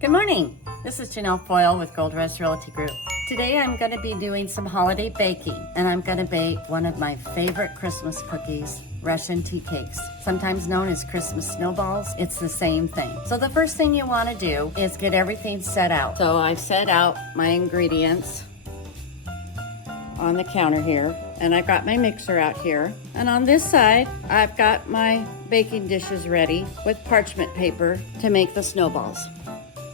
Good morning. This is 𝗟عني𝗋𝗲𝗋 with Gold Rush Realty Group. Today I'm going to be doing some holiday baking, and I'm going to bake one of my favorite Christmas cookies, Russian tea cakes, sometimes known as Christmas snowballs. It's the same thing. So the first thing you want to do is get everything set out. So I've set out my ingredients on the counter here, and I've got my mixer out here. And on this side, I've got my baking dishes ready with parchment paper to make the snowballs.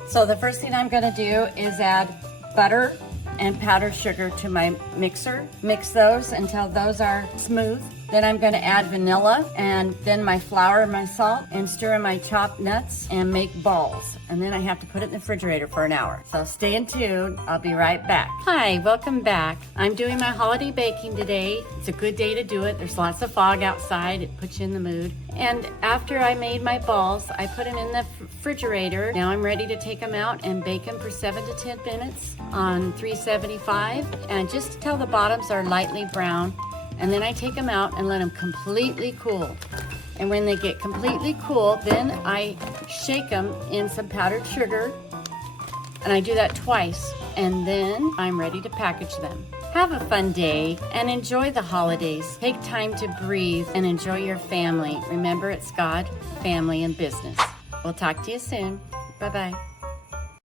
So the first thing I'm gonna do is add butter and powdered sugar to my mixer. Mix those until those are smooth. Then I'm gonna add vanilla and then my flour and my salt and stir in my chopped nuts and make balls. And then I have to put it in the refrigerator for an hour. So stay in tune, I'll be right back. Hi, welcome back. I'm doing my holiday baking today. It's a good day to do it. There's lots of fog outside, it puts you in the mood. And after I made my balls, I put them in the refrigerator. Now I'm ready to take them out and bake them for 7 to 10 minutes on 375, and just till the bottoms are lightly brown. And then I take them out and let them completely cool. And when they get completely cool, then I shake them in some powdered sugar, and I do that twice, and then I'm ready to package them. Have a fun day and enjoy the holidays. Take time to breathe and enjoy your family. Remember, it's God, family, and business. We'll talk to you soon. Bye-bye.